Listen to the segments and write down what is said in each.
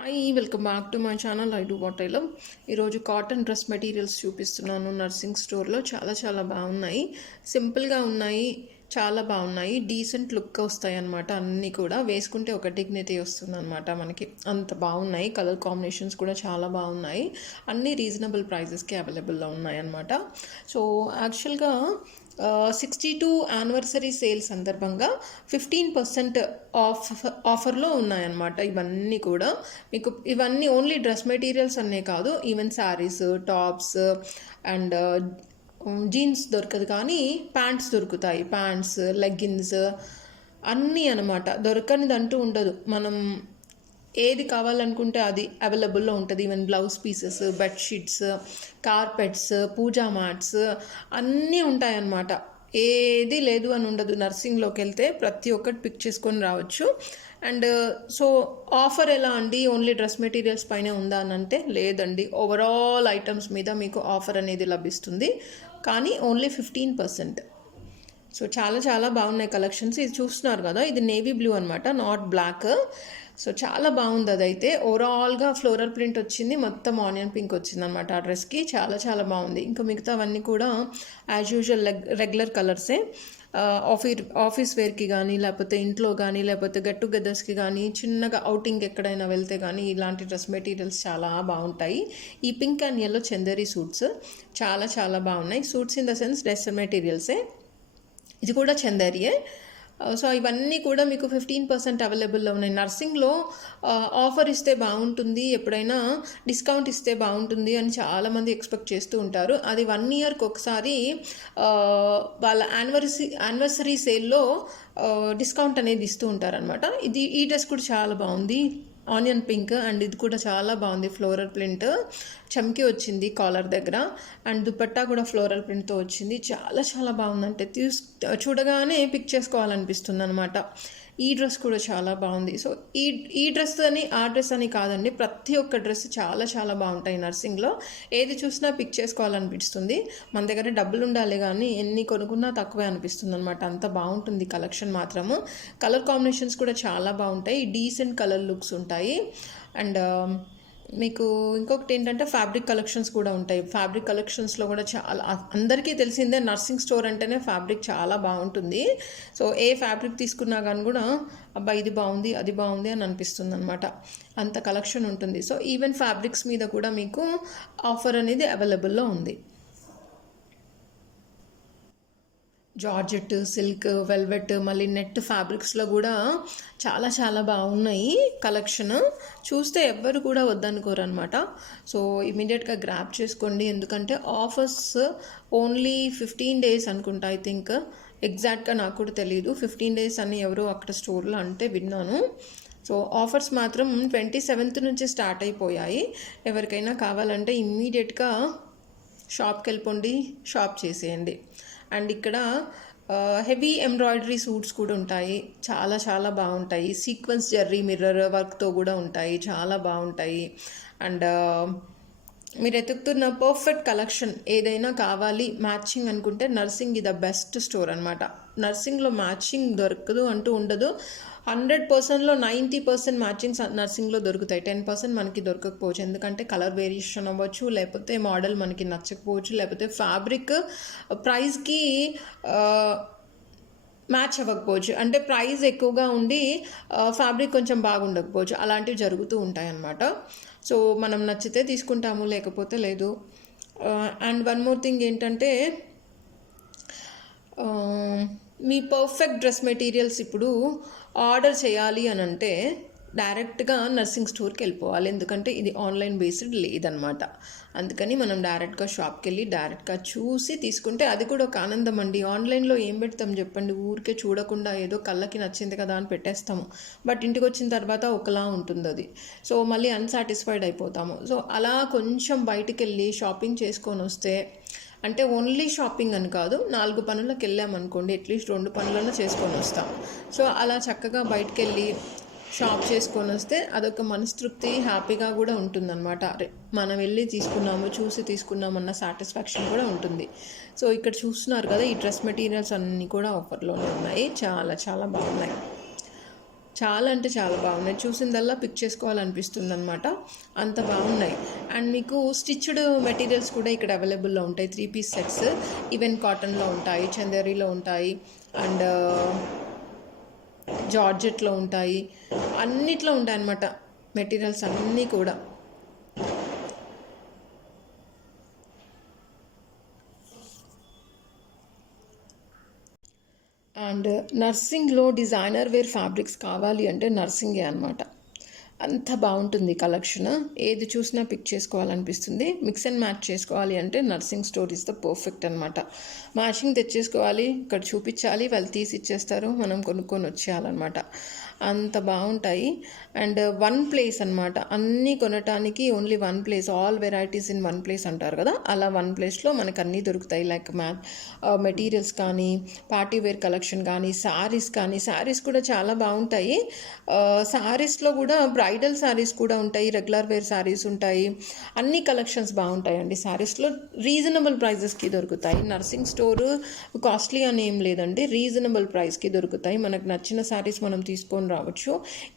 Hi welcome back to my channel I do వాటైలో ఈరోజు cotton dress materials చూపిస్తున్నాను నర్సింగ్ స్టోర్లో చాలా చాలా బాగున్నాయి. సింపుల్గా ఉన్నాయి. చాలా బాగున్నాయి. డీసెంట్ లుక్ వస్తాయి అన్నమాట. అన్నీ కూడా వేసుకుంటే ఒక డిగ్నిటీ వస్తుంది అనమాట మనకి. అంత బాగున్నాయి. కలర్ కాంబినేషన్స్ కూడా చాలా బాగున్నాయి. అన్నీ రీజనబుల్ ప్రైజెస్కి అవైలబుల్లో ఉన్నాయన్నమాట సో యాక్చువల్గా సిక్స్టీ టూ యానివర్సరీ సేల్ సందర్భంగా ఫిఫ్టీన్ పర్సెంట్ ఆఫ్ ఆఫర్లో ఉన్నాయన్నమాట ఇవన్నీ కూడా. మీకు ఇవన్నీ ఓన్లీ డ్రెస్ మెటీరియల్స్ అనే కాదు even sarees tops and jeans దొరకదు కానీ ప్యాంట్స్ దొరుకుతాయి. ప్యాంట్స్ లెగ్గిన్స్ అన్నీ అనమాట దొరకనిదంటూ ఉండదు. మనం ఏది కావాలనుకుంటే అది అవైలబుల్లో ఉంటుంది. Even blouse pieces bedsheets carpets puja mats అన్నీ ఉంటాయన్నమాట. ఏది లేదు అని ఉండదు. నర్సింగ్లోకి వెళ్తే ప్రతి ఒక్కటి పిక్ చేసుకొని రావచ్చు. అండ్ సో ఆఫర్ ఎలా అండి? ఓన్లీ డ్రెస్ మెటీరియల్స్ పైన ఉందా అని అంటే లేదండి. ఓవరాల్ ఐటమ్స్ మీద మీకు ఆఫర్ అనేది లభిస్తుంది. కానీ ఓన్లీ ఫిఫ్టీన్ పర్సెంట్ సో చాలా చాలా బాగున్నాయి కలెక్షన్స్ ఇది చూస్తున్నారు కదా? ఇది నేవీ బ్లూ అనమాట నాట్ బ్లాక్ సో చాలా బాగుంది అదైతే. ఓవరాల్గా ఫ్లోరల్ ప్రింట్ వచ్చింది. మొత్తం ఆనియన్ పింక్ వచ్చింది అనమాట ఆ డ్రెస్కి చాలా చాలా బాగుంది. ఇంకా మిగతా అవన్నీ కూడా యాజ్ యూజువల్ రెగ్యులర్ కలర్సే ఆఫీస్ ఆఫీస్ వేర్కి కానీ లేకపోతే ఇంట్లో కానీ లేకపోతే గట్టు టుగెదర్స్కి కానీ చిన్నగా అవుటింగ్ ఎక్కడైనా వెళ్తే కానీ ఇలాంటి డ్రెస్ మెటీరియల్స్ చాలా బాగుంటాయి. ఈ pink and yellow Chanderi suits చాలా చాలా బాగున్నాయి. Suits in the sense dress మెటీరియల్సే ఇది కూడా చందరియే Uh, సో ఇవన్నీ కూడా మీకు ఫిఫ్టీన్ పర్సెంట్ అవైలబుల్లో ఉన్నాయి. నర్సింగ్లో ఆఫర్ uh, ఇస్తే బాగుంటుంది ఎప్పుడైనా డిస్కౌంట్ ఇస్తే బాగుంటుంది అని చాలామంది ఎక్స్పెక్ట్ చేస్తూ ఉంటారు. అది వన్ ఇయర్కి ఒకసారి uh, వాళ్ళ యానివర్సరీ యానివర్సరీ సేల్లో డిస్కౌంట్ అనేది ఇస్తూ ఉంటారనమాట ఇది ఈ డ్రెస్ కూడా చాలా బాగుంది. ఆనియన్ పింక్ అండ్ ఇది కూడా చాలా బాగుంది. ఫ్లోరల్ ప్రింట్ చమ్కి వచ్చింది కాలర్ దగ్గర. అండ్ దుపట్టా కూడా ఫ్లోరల్ ప్రింట్తో వచ్చింది. చాలా చాలా బాగుందంటే తీసు చూడగానే పిక్ చేసుకోవాలనిపిస్తుంది అనమాట ఈ డ్రెస్ కూడా చాలా బాగుంది. సో ఈ ఈ డ్రెస్ అని ఆ డ్రెస్ అని కాదండి ప్రతి ఒక్క డ్రెస్ చాలా చాలా బాగుంటాయి నర్సింగ్లో. ఏది చూసినా పిక్ చేసుకోవాలనిపిస్తుంది. మన దగ్గర డబ్బులు ఉండాలి కానీ ఎన్ని కొనుక్కున్నా తక్కువే అనిపిస్తుంది అనమాట అంత బాగుంటుంది కలెక్షన్ మాత్రము. కలర్ కాంబినేషన్స్ కూడా చాలా బాగుంటాయి. డీసెంట్ కలర్ లుక్స్ ఉంటాయి. అండ్ మీకు ఇంకొకటి ఏంటంటే ఫ్యాబ్రిక్ కలెక్షన్స్ కూడా ఉంటాయి. ఫ్యాబ్రిక్ కలెక్షన్స్లో కూడా చాలా అందరికీ తెలిసిందే నర్సింగ్ స్టోర్ అంటేనే ఫ్యాబ్రిక్ చాలా బాగుంటుంది. సో ఏ ఫ్యాబ్రిక్ తీసుకున్నా కానీ కూడా అబ్బా ఇది బాగుంది అది బాగుంది అని అనిపిస్తుంది అనమాట అంత కలెక్షన్ ఉంటుంది. సో ఈవెన్ ఫ్యాబ్రిక్స్ మీద కూడా మీకు ఆఫర్ అనేది అవైలబుల్లో ఉంది. జార్జెట్ సిల్క్ వెల్వెట్ మళ్ళీ నెట్ ఫ్యాబ్రిక్స్లో కూడా చాలా చాలా బాగున్నాయి కలెక్షన్. చూస్తే ఎవ్వరు కూడా వద్దనుకోరు అనమాట సో ఇమీడియట్గా గ్రాప్ చేసుకోండి. ఎందుకంటే ఆఫర్స్ ఓన్లీ ఫిఫ్టీన్ డేస్ అనుకుంటా ఐ థింక్ ఎగ్జాక్ట్గా నాకు కూడా తెలియదు ఫిఫ్టీన్ డేస్ అని ఎవరో అక్కడ స్టోర్లో అంటే విన్నాను. సో ఆఫర్స్ మాత్రం ట్వంటీ సెవెంత్ నుంచి స్టార్ట్ అయిపోయాయి. ఎవరికైనా కావాలంటే ఇమ్మీడియట్గా షాప్కి వెళ్ళిపోండి షాప్ చేసేయండి. అండ్ ఇక్కడ హెవీ ఎంబ్రాయిడరీ సూట్స్ కూడా ఉంటాయి. చాలా చాలా బాగుంటాయి. సీక్వెన్స్ జర్రీ మిర్రర్ వర్క్తో కూడా ఉంటాయి. చాలా బాగుంటాయి. అండ్ మీరు వెతుకుతున్న పర్ఫెక్ట్ కలెక్షన్ ఏదైనా కావాలి మ్యాచింగ్ అనుకుంటే నర్సింగ్ ఇది ద బెస్ట్ స్టోర్ అనమాట నర్సింగ్లో మ్యాచింగ్ దొరకదు అంటూ ఉండదు. హండ్రెడ్ పర్సెంట్లో నైంటీ పర్సెంట్ మ్యాచింగ్స్ నర్సింగ్లో దొరుకుతాయి. టెన్ పర్సెంట్ మనకి దొరకకపోవచ్చు. ఎందుకంటే కలర్ వేరియేషన్ అవ్వచ్చు లేకపోతే మోడల్ మనకి నచ్చకపోవచ్చు లేకపోతే ఫ్యాబ్రిక్ ప్రైస్కి uh, మ్యాచ్ అవ్వకపోవచ్చు. అంటే ప్రైస్ ఎక్కువగా ఉండి ఫ్యాబ్రిక్ కొంచెం బాగుండకపోవచ్చు. అలాంటివి జరుగుతూ ఉంటాయి అన్నమాట సో మనం నచ్చితే తీసుకుంటాము లేకపోతే లేదు. అండ్ వన్ మోర్ థింగ్ ఏంటంటే మీ పర్ఫెక్ట్ డ్రెస్ మెటీరియల్స్ ఇప్పుడు ఆర్డర్ చేయాలి అని అంటే డైరెక్ట్గా నర్సింగ్ స్టోర్కి వెళ్ళిపోవాలి. ఎందుకంటే ఇది ఆన్లైన్ బేస్డ్ లేదనమాట. అందుకని మనం డైరెక్ట్గా షాప్కి వెళ్ళి డైరెక్ట్గా చూసి తీసుకుంటే అది కూడా ఒక ఆనందం అండి. ఆన్లైన్లో ఏం పెడతాం చెప్పండి? ఊరికే చూడకుండా ఏదో కళ్ళకి నచ్చింది కదా అని పెట్టేస్తాము. బట్ ఇంటికి వచ్చిన తర్వాత ఒకలా ఉంటుంది అది. సో మళ్ళీ అన్సాటిస్ఫైడ్ అయిపోతాము. సో అలా కొంచెం బయటికి వెళ్ళి షాపింగ్ చేసుకొని వస్తే అంటే ఓన్లీ షాపింగ్ అని కాదు నాలుగు పనులకు వెళ్ళామనుకోండి అట్లీస్ట్ రెండు పనులను చేసుకొని వస్తాం. సో అలా చక్కగా బయటకు వెళ్ళి షాప్ చేసుకొని వస్తే అదొక మనస్తృప్తి హ్యాపీగా కూడా ఉంటుందన్నమాట. అరే మనం వెళ్ళి తీసుకున్నాము చూసి తీసుకున్నామన్న సాటిస్ఫాక్షన్ కూడా ఉంటుంది. సో ఇక్కడ చూస్తున్నారు కదా ఈ డ్రెస్ మెటీరియల్స్ అన్నీ కూడా ఆఫర్లోనే ఉన్నాయి. చాలా చాలా బాగున్నాయి. చాలా అంటే చాలా బాగున్నాయి. చూసిందల్లా పిక్ చేసుకోవాలనిపిస్తుంది అనమాట అంత బాగున్నాయి. అండ్ మీకు స్టిచ్డ్ మెటీరియల్స్ కూడా ఇక్కడ అవైలబుల్లో ఉంటాయి. Three piece sets. ఈవెన్ కాటన్లో ఉంటాయి చందేరీలో ఉంటాయి. అండ్ జార్జెట్లో ఉంటాయి. అన్నిట్లో ఉంటాయి అన్నమాట మెటీరియల్స్ అన్నీ కూడా. అండ్ నర్సింగ్లో డిజైనర్ వేర్ ఫ్యాబ్రిక్స్ కావాలి అంటే నర్సింగే అనమాట అంత బాగుంటుంది కలెక్షన్. ఏది చూసినా పిక్ చేసుకోవాలనిపిస్తుంది. మిక్స్ అండ్ మ్యాచ్ చేసుకోవాలి అంటే Narsing store is the perfect అనమాట మ్యాచింగ్ తెచ్చేసుకోవాలి ఇక్కడ చూపించాలి వాళ్ళు తీసి ఇచ్చేస్తారు మనం కొనుక్కొని వచ్చేయాలన్నమాట. అంత బాగుంటాయి. అండ్ వన్ ప్లేస్ అనమాట అన్నీ కొనటానికి only one place all varieties in one place అంటారు కదా. అలా వన్ ప్లేస్లో మనకు అన్నీ దొరుకుతాయి. లైక్ మ్యాట్ మెటీరియల్స్ కానీ పార్టీ వేర్ కలెక్షన్ కానీ శారీస్ కానీ శారీస్ కూడా చాలా బాగుంటాయి. Uh, శారీస్లో కూడా బ్రైడల్ శారీస్ కూడా ఉంటాయి రెగ్యులర్ వేర్ శారీస్ ఉంటాయి. అన్ని కలెక్షన్స్ బాగుంటాయండి శారీస్లో రీజనబుల్ ప్రైజెస్కి దొరుకుతాయి. నర్సింగ్ స్టోర్ కాస్ట్లీ అని ఏం లేదండి. రీజనబుల్ ప్రైస్కి దొరుకుతాయి. మనకు నచ్చిన శారీస్ మనం తీసుకొని రావచ్చు.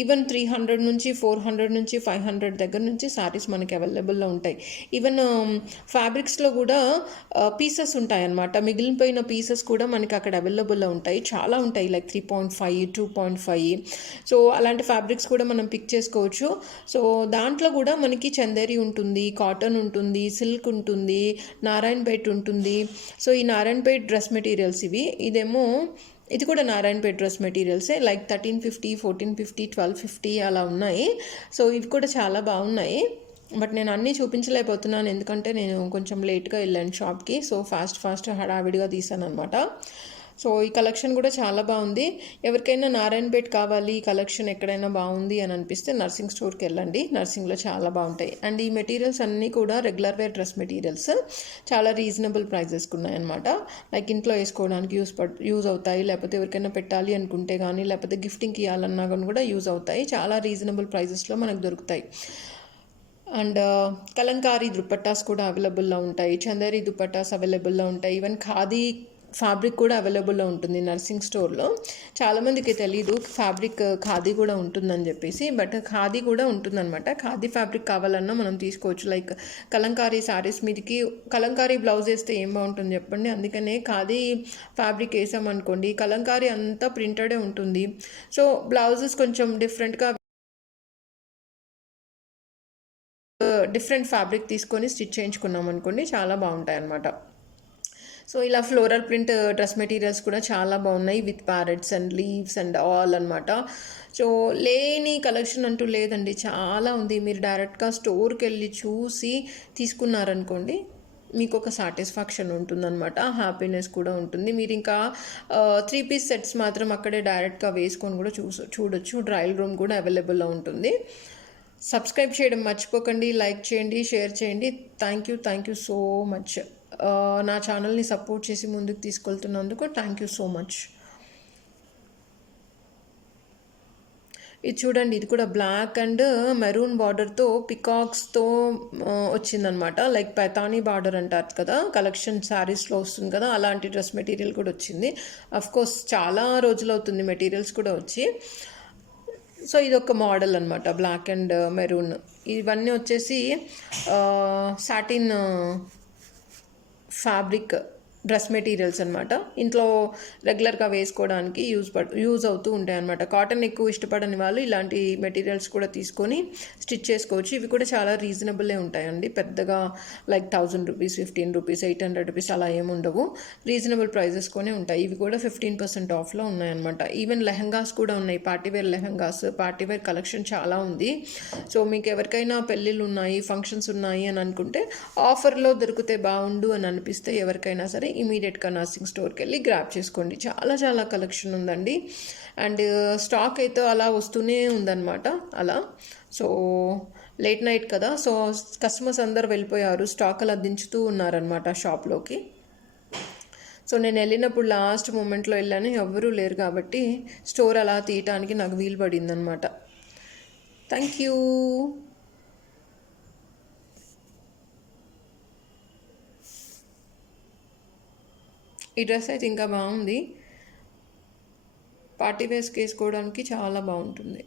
ఈవెన్ త్రీ హండ్రెడ్ నుంచి ఫోర్ హండ్రెడ్ నుంచి ఫైవ్ హండ్రెడ్ దగ్గర నుంచి శారీస్ మనకి అవైలబుల్లో ఉంటాయి. ఈవెన్ ఫ్యాబ్రిక్స్లో um, కూడా పీసెస్ ఉంటాయి అన్నమాట మిగిలిపోయిన పీసెస్ కూడా మనకి అక్కడ అవైలబుల్లో ఉంటాయి. చాలా ఉంటాయి. Like three point five two point five so అలాంటి ఫ్యాబ్రిక్స్ కూడా మనం పిక్ చేసుకోవచ్చు సో దాంట్లో కూడా మనకి చందేరి ఉంటుంది కాటన్ ఉంటుంది సిల్క్ ఉంటుంది నారాయణపేట్ ఉంటుంది. సో ఈ నారాయణపేట్ డ్రెస్ మెటీరియల్స్ ఇవి. ఇదేమో ఇది కూడా Narayanpet dress మెటీరియల్సే like thirteen fifty fourteen fifty twelve fifty అలా ఉన్నాయి. సో ఇవి కూడా చాలా బాగున్నాయి. బట్ నేను అన్నీ చూపించలేకపోతున్నాను. ఎందుకంటే నేను కొంచెం లేట్గా వెళ్ళాను షాప్కి. సో ఫాస్ట్ ఫాస్ట్ హడావిడిగా తీసాను అనమాట సో ఈ కలెక్షన్ కూడా చాలా బాగుంది. ఎవరికైనా నారాయణపేట కావాలి ఈ కలెక్షన్ ఎక్కడైనా బాగుంది అని అనిపిస్తే నర్సింగ్ స్టోర్కి వెళ్ళండి. నర్సింగ్లో చాలా బాగుంటాయి. అండ్ ఈ మెటీరియల్స్ అన్నీ కూడా రెగ్యులర్ వేర్ డ్రెస్ మెటీరియల్స్. చాలా రీజనబుల్ ప్రైజెస్కి ఉన్నాయన్నమాట. లైక్ ఇంట్లో వేసుకోవడానికి యూస్ పడ్ యూజ్ అవుతాయి. లేకపోతే ఎవరికైనా పెట్టాలి అనుకుంటే కానీ లేకపోతే గిఫ్టింగ్కి ఇవ్వాలన్నా కానీ కూడా యూజ్ అవుతాయి. చాలా రీజనబుల్ ప్రైజెస్లో మనకు దొరుకుతాయి. అండ్ కలంకారీ దుపట్టాస్ కూడా అవైలబుల్లో ఉంటాయి. చందేరీ దుపట్టాస్ అవైలబుల్లో ఉంటాయి. ఈవెన్ ఖాదీ ఫ్యాబ్రిక్ కూడా అవైలబుల్లో ఉంటుంది నర్సింగ్ స్టోర్లో చాలామందికి తెలీదు ఫ్యాబ్రిక్ ఖాదీ కూడా ఉంటుందని చెప్పేసి బట్ ఖాదీ కూడా ఉంటుందన్నమాట. ఖాదీ ఫ్యాబ్రిక్ కావాలన్నా మనం తీసుకోవచ్చు. లైక్ కలంకారీ శారీస్ మీదకి కలంకారీ బ్లౌజ్ వేస్తే ఏం బాగుంటుంది చెప్పండి? అందుకనే ఖాదీ ఫ్యాబ్రిక్ వేసామనుకోండి కలంకారీ అంతా ప్రింటెడే ఉంటుంది. సో బ్లౌజెస్ కొంచెం డిఫరెంట్గా డిఫరెంట్ ఫ్యాబ్రిక్ తీసుకొని స్టిచ్ చేయించుకున్నాం అనుకోండి చాలా బాగుంటాయి అన్నమాట సో ఇలా ఫ్లోరల్ ప్రింట్ డ్రెస్ మెటీరియల్స్ కూడా చాలా బాగున్నాయి with parrots and leaves and all అనమాట సో లేని కలెక్షన్ అంటూ లేదండి. చాలా ఉంది. మీరు డైరెక్ట్గా స్టోర్కి వెళ్ళి చూసి తీసుకున్నారనుకోండి మీకు ఒక సాటిస్ఫాక్షన్ ఉంటుందన్నమాట. హ్యాపీనెస్ కూడా ఉంటుంది. మీరు ఇంకా త్రీ పీస్ సెట్స్ మాత్రం అక్కడే డైరెక్ట్గా వేసుకొని కూడా చూ చూడొచ్చు. డ్రైల్ రూమ్ కూడా అవైలబుల్లో ఉంటుంది. సబ్స్క్రైబ్ చేయడం మర్చిపోకండి. లైక్ చేయండి షేర్ చేయండి. Thank you thank you so much నా ఛానల్ని సపోర్ట్ చేసి ముందుకు తీసుకెళ్తున్నందుకు థ్యాంక్ యూ సో మచ్ ఇది చూడండి ఇది కూడా బ్లాక్ అండ్ మెరూన్ బార్డర్తో పికాక్స్తో వచ్చిందనమాట లైక్ పైతానీ బార్డర్ అంటారు కదా కలెక్షన్ శారీస్లో వస్తుంది కదా అలాంటి డ్రెస్ మెటీరియల్ కూడా వచ్చింది. కోర్స్ చాలా రోజులు అవుతుంది మెటీరియల్స్ కూడా వచ్చి. సో ఇది ఒక మోడల్ అనమాట బ్లాక్ అండ్ మెరూన్ ఇవన్నీ వచ్చేసి సాటిన్ ఫ్యాబ్రిక్ డ్రెస్ మెటీరియల్స్ అనమాట ఇంట్లో రెగ్యులర్గా వేసుకోవడానికి యూజ్ పడ్ యూజ్ అవుతూ ఉంటాయి అనమాట కాటన్ ఎక్కువ ఇష్టపడని వాళ్ళు ఇలాంటి మెటీరియల్స్ కూడా తీసుకొని స్టిచ్ చేసుకోవచ్చు. ఇవి కూడా చాలా రీజనబుల్లే ఉంటాయండి. పెద్దగా like thousand rupees fifteen rupees eight hundred rupees అలా ఏముండవు రీజనబుల్ ప్రైజెస్కొనే ఉంటాయి. ఇవి కూడా ఫిఫ్టీన్ పర్సెంట్ ఆఫ్లో ఉన్నాయన్నమాట. ఈవెన్ లెహంగాస్ కూడా ఉన్నాయి. పార్టీవేర్ లెహంగాస్ పార్టీవేర్ కలెక్షన్ చాలా ఉంది. సో మీకు ఎవరికైనా పెళ్ళిళ్ళు ఉన్నాయి ఫంక్షన్స్ ఉన్నాయి అని అనుకుంటే ఆఫర్లో దొరికితే బాగుండు అని అనిపిస్తే ఎవరికైనా సరే ఇమీడియట్గా నర్సింగ్ స్టోర్కి వెళ్ళి గ్రాప్ చేసుకోండి. చాలా చాలా కలెక్షన్ ఉందండి. అండ్ స్టాక్ అయితే అలా వస్తూనే ఉందన్నమాట అలా. సో లేట్ నైట్ కదా. సో కస్టమర్స్ అందరు వెళ్ళిపోయారు. స్టాక్ అలా దించుతూ ఉన్నారనమాట షాప్లోకి. సో నేను వెళ్ళినప్పుడు లాస్ట్ మూమెంట్లో వెళ్ళాను. ఎవరూ లేరు కాబట్టి స్టోర్ అలా తీయటానికి నాకు వీలు పడిందనమాట థ్యాంక్ యూ ఈ డ్రెస్ అయితే ఇంకా బాగుంది. పార్టీ వేస్కి వేసుకోవడానికి చాలా బాగుంటుంది.